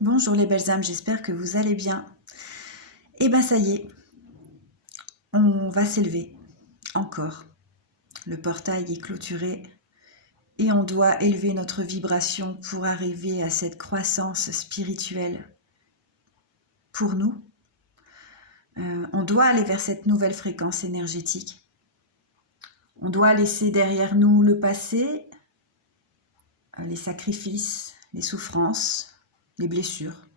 Bonjour les belles âmes, j'espère que vous allez bien. Et ben ça y est, on va s'élever encore. Le portail est clôturé et on doit élever notre vibration pour arriver à cette croissance spirituelle pour nous. On doit aller vers cette nouvelle fréquence énergétique. On doit laisser derrière nous le passé, les sacrifices, les souffrances, les blessures.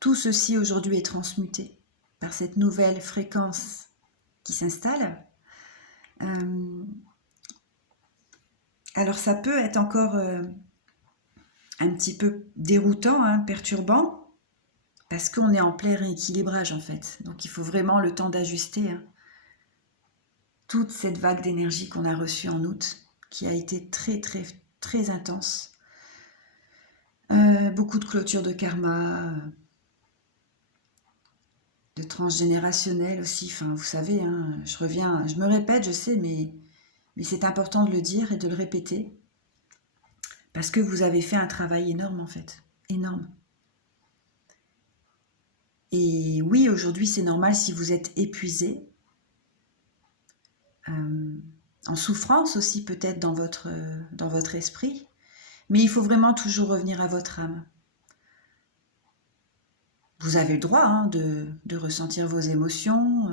Tout ceci aujourd'hui est transmuté par cette nouvelle fréquence qui s'installe. Alors ça peut être encore un petit peu déroutant, perturbant, parce qu'on est en plein rééquilibrage en fait. Donc il faut vraiment le temps d'ajuster toute cette vague d'énergie qu'on a reçue en août, qui a été très très très intense. Beaucoup de clôtures de karma, de transgénérationnel aussi. Enfin, vous savez, je me répète, je sais, mais c'est important de le dire et de le répéter. Parce que vous avez fait un travail énorme en fait. Énorme. Et oui, aujourd'hui, c'est normal si vous êtes épuisé. En souffrance aussi peut-être dans votre esprit. Mais il faut vraiment toujours revenir à votre âme. Vous avez le droit de ressentir vos émotions,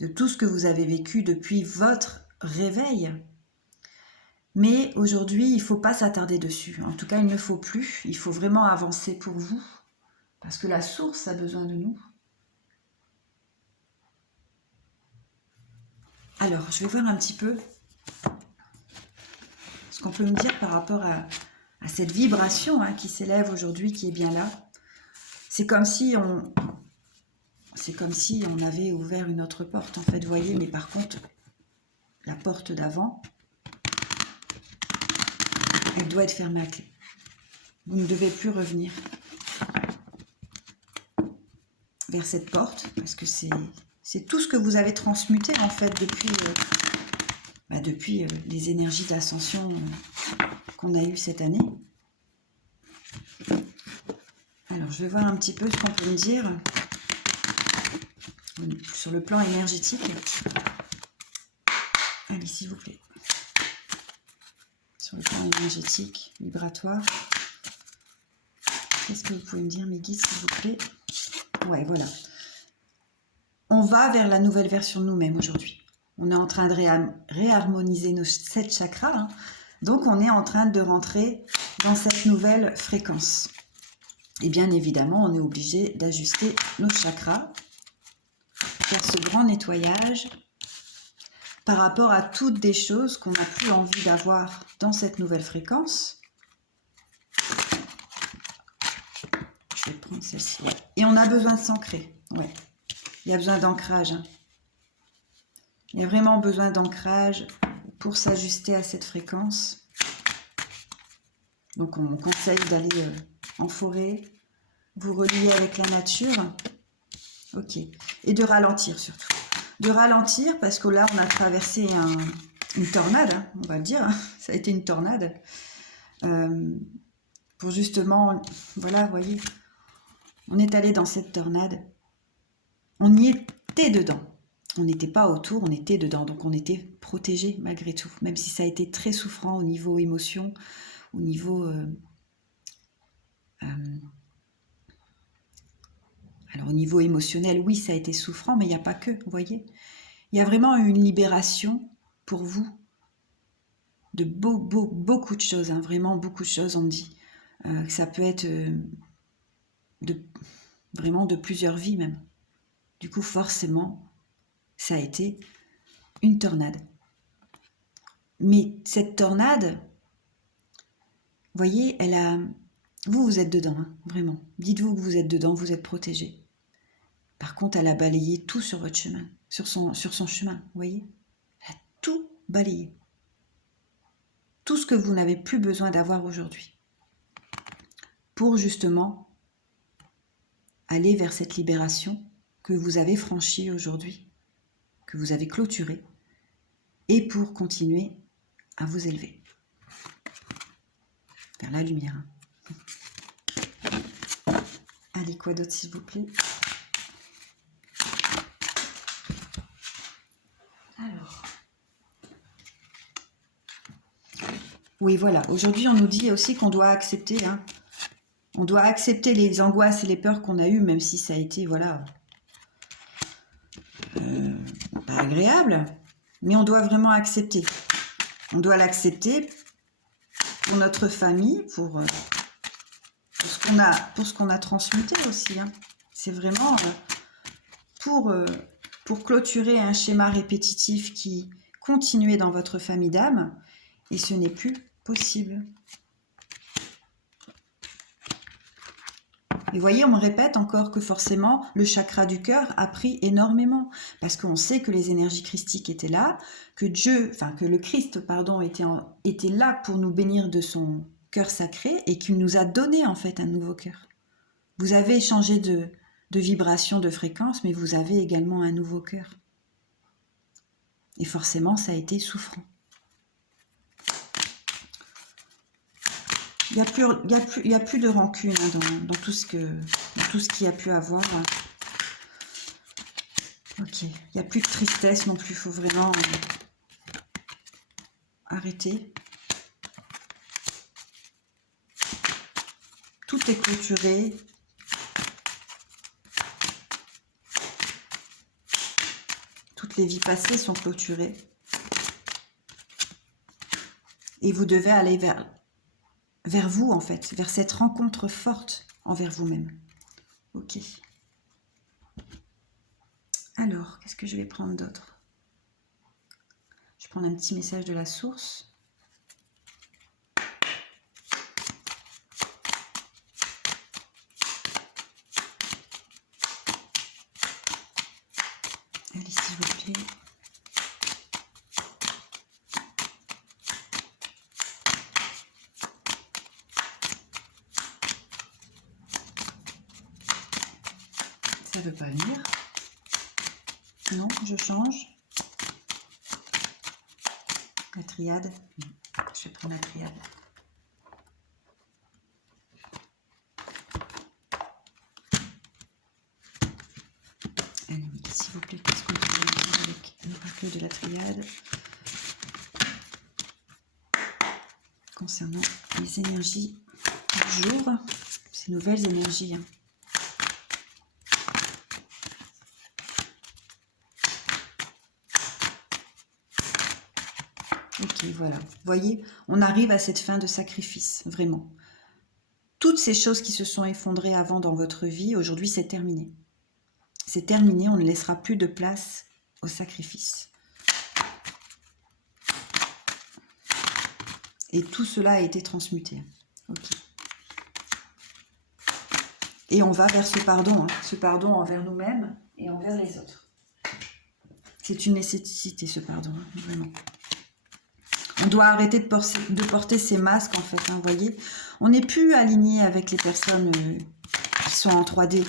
de tout ce que vous avez vécu depuis votre réveil. Mais aujourd'hui, il ne faut pas s'attarder dessus. En tout cas, il ne faut plus. Il faut vraiment avancer pour vous. Parce que la source a besoin de nous. Alors, je vais voir un petit peu ce qu'on peut me dire par rapport à cette vibration qui s'élève aujourd'hui, qui est bien là. C'est comme si on avait ouvert une autre porte, en fait, vous voyez, mais par contre, la porte d'avant, elle doit être fermée à clé. Vous ne devez plus revenir vers cette porte, parce que c'est tout ce que vous avez transmuté, en fait, depuis les énergies d'ascension qu'on a eues cette année. Alors, je vais voir un petit peu ce qu'on peut me dire sur le plan énergétique. Allez, s'il vous plaît. Sur le plan énergétique, vibratoire. Qu'est-ce que vous pouvez me dire, mes guides, s'il vous plaît? Ouais, voilà. On va vers la nouvelle version de nous-mêmes aujourd'hui. On est en train de réharmoniser nos 7 chakras. Donc, on est en train de rentrer dans cette nouvelle fréquence. Et bien évidemment, on est obligé d'ajuster nos chakras, faire ce grand nettoyage par rapport à toutes des choses qu'on n'a plus envie d'avoir dans cette nouvelle fréquence. Je vais prendre celle-ci. Ouais. Et on a besoin de s'ancrer. Ouais. Il y a besoin d'ancrage. Il y a vraiment besoin d'ancrage pour s'ajuster à cette fréquence. Donc on conseille d'aller en forêt, vous relier avec la nature. Ok. Et de ralentir surtout. De ralentir parce que là on a traversé une tornade, on va le dire. Ça a été une tornade. Pour justement, voilà, vous voyez, on est allé dans cette tornade. On y était dedans. On n'était pas autour, on était dedans. Donc on était protégé malgré tout. Même si ça a été très souffrant au niveau émotion, au niveau... alors au niveau émotionnel, oui, ça a été souffrant, mais il n'y a pas que, vous voyez. Il y a vraiment une libération pour vous de beaucoup de choses, vraiment beaucoup de choses. On me dit que ça peut être vraiment de plusieurs vies même. Du coup, forcément, ça a été une tornade. Mais cette tornade, vous voyez, elle a... Vous êtes dedans, vraiment. Dites-vous que vous êtes dedans, vous êtes protégé. Par contre, elle a balayé tout sur votre chemin, sur son chemin, vous voyez. Elle a tout balayé. Tout ce que vous n'avez plus besoin d'avoir aujourd'hui. Pour justement aller vers cette libération que vous avez franchie aujourd'hui, que vous avez clôturée, et pour continuer à vous élever vers la lumière. Allez, quoi d'autre, s'il vous plaît? Alors. Oui, voilà. Aujourd'hui, on nous dit aussi qu'on doit accepter, hein. On doit accepter les angoisses et les peurs qu'on a eues, même si ça a été, voilà, pas agréable. Mais on doit vraiment accepter. On doit l'accepter pour notre famille, pour ce qu'on a transmuté aussi, hein. C'est vraiment pour clôturer un schéma répétitif qui continuait dans votre famille d'âme, et ce n'est plus possible. Et voyez, on me répète encore que forcément, le chakra du cœur a pris énormément. Parce qu'on sait que les énergies christiques étaient là, que le Christ, pardon, était là pour nous bénir de son cœur sacré et qu'il nous a donné en fait un nouveau cœur. Vous avez changé de vibration, de fréquence, mais vous avez également un nouveau cœur. Et forcément, ça a été souffrant. Il n'y a plus de rancune, hein, dans tout ce qu'il y a pu avoir. Ok, il n'y a plus de tristesse non plus, il faut vraiment arrêter. Tout est clôturé. Toutes les vies passées sont clôturées. Et vous devez aller vers vous, en fait, vers cette rencontre forte envers vous-même. Ok. Alors, qu'est-ce que je vais prendre d'autre? Je vais prendre un petit message de la source. Allez, s'il vous plaît. Ça ne veut pas venir. Non, je change. La triade. Je vais prendre la triade. Allez, s'il vous plaît, qu'est-ce qu'on peut dire avec l'oracle de la triade concernant les énergies du jour, ces nouvelles énergies, hein. Ok, voilà. Vous voyez, on arrive à cette fin de sacrifice, vraiment. Toutes ces choses qui se sont effondrées avant dans votre vie, aujourd'hui, c'est terminé. C'est terminé, on ne laissera plus de place au sacrifice. Et tout cela a été transmuté. Ok. Et on va vers ce pardon envers nous-mêmes et envers les autres. C'est une nécessité, ce pardon, hein, vraiment. On doit arrêter de porter ces masques, en fait, hein, vous voyez. On n'est plus aligné avec les personnes qui sont en 3D.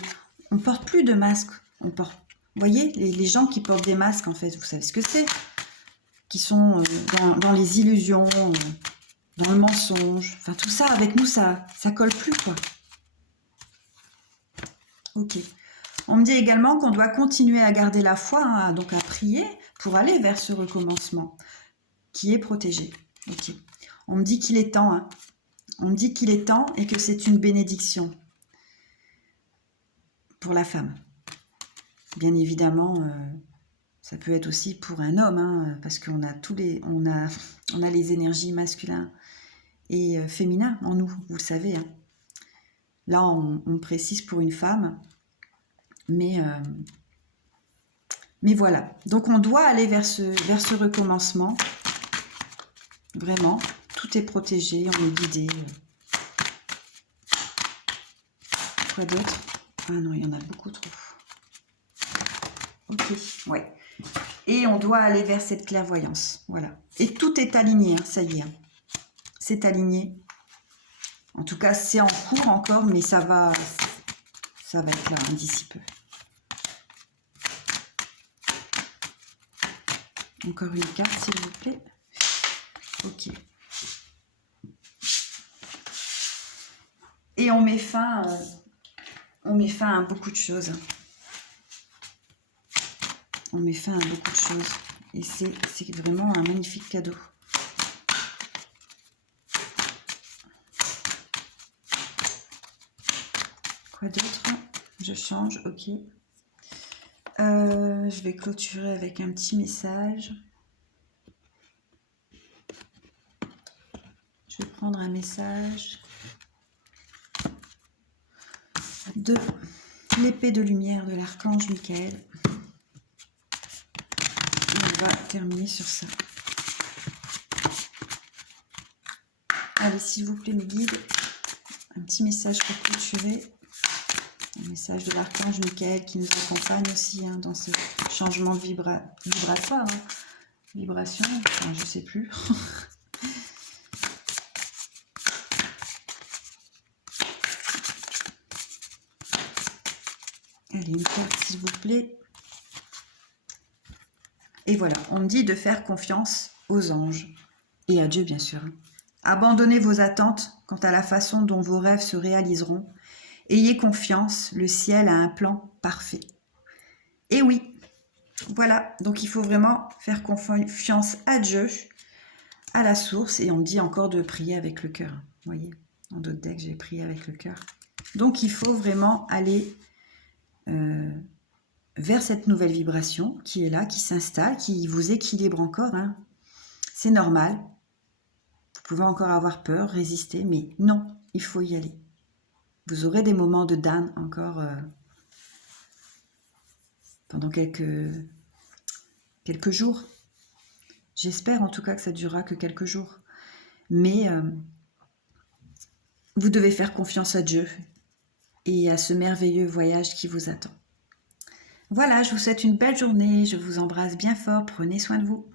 On ne porte plus de masques. Vous voyez, les gens qui portent des masques, en fait, vous savez ce que c'est. Qui sont dans les illusions, dans le mensonge. Enfin, tout ça, avec nous, ça colle plus, quoi. Ok. On me dit également qu'on doit continuer à garder la foi, hein, donc à prier pour aller vers ce recommencement qui est protégé. Ok. On me dit qu'il est temps, hein. On me dit qu'il est temps et que c'est une bénédiction pour la femme. Bien évidemment, ça peut être aussi pour un homme, hein, parce qu'on a on a les énergies masculines et féminins en nous, vous le savez, hein. Là, on précise pour une femme, mais voilà. Donc, on doit aller vers ce recommencement. Vraiment, tout est protégé, on est guidé. Quoi d'autre? Ah non, il y en a beaucoup trop. Ok, ouais. Et on doit aller vers cette clairvoyance, voilà. Et tout est aligné, hein, ça y est. Hein. C'est aligné. En tout cas, c'est en cours encore, mais ça va être là, hein, d'ici peu. Encore une carte, s'il vous plaît. Ok. Et on met fin on met fin à beaucoup de choses. On met fin à beaucoup de choses. Et c'est vraiment un magnifique cadeau. Quoi d'autre? Je change, ok. Je vais clôturer avec un petit message. Je vais prendre un message de l'épée de lumière de l'archange Michael. Et on va terminer sur ça. Allez, s'il vous plaît, mes guides, un petit message pour clôturer. Un message de l'archange Michael qui nous accompagne aussi dans ce changement de vibratoire. Vibration, enfin, je sais plus. Allez, une carte, s'il vous plaît. Et voilà, on me dit de faire confiance aux anges. Et à Dieu, bien sûr. Abandonnez vos attentes quant à la façon dont vos rêves se réaliseront. Ayez confiance, le ciel a un plan parfait. Et oui, voilà, donc il faut vraiment faire confiance à Dieu, à la source. Et on me dit encore de prier avec le cœur. Vous voyez, en d'autres decks, j'ai prié avec le cœur. Donc il faut vraiment aller vers cette nouvelle vibration qui est là, qui s'installe, qui vous équilibre encore. C'est normal. Vous pouvez encore avoir peur, résister, mais non, il faut y aller. Vous aurez des moments de down encore pendant quelques jours. J'espère en tout cas que ça ne durera que quelques jours. Mais vous devez faire confiance à Dieu et à ce merveilleux voyage qui vous attend. Voilà, je vous souhaite une belle journée. Je vous embrasse bien fort. Prenez soin de vous.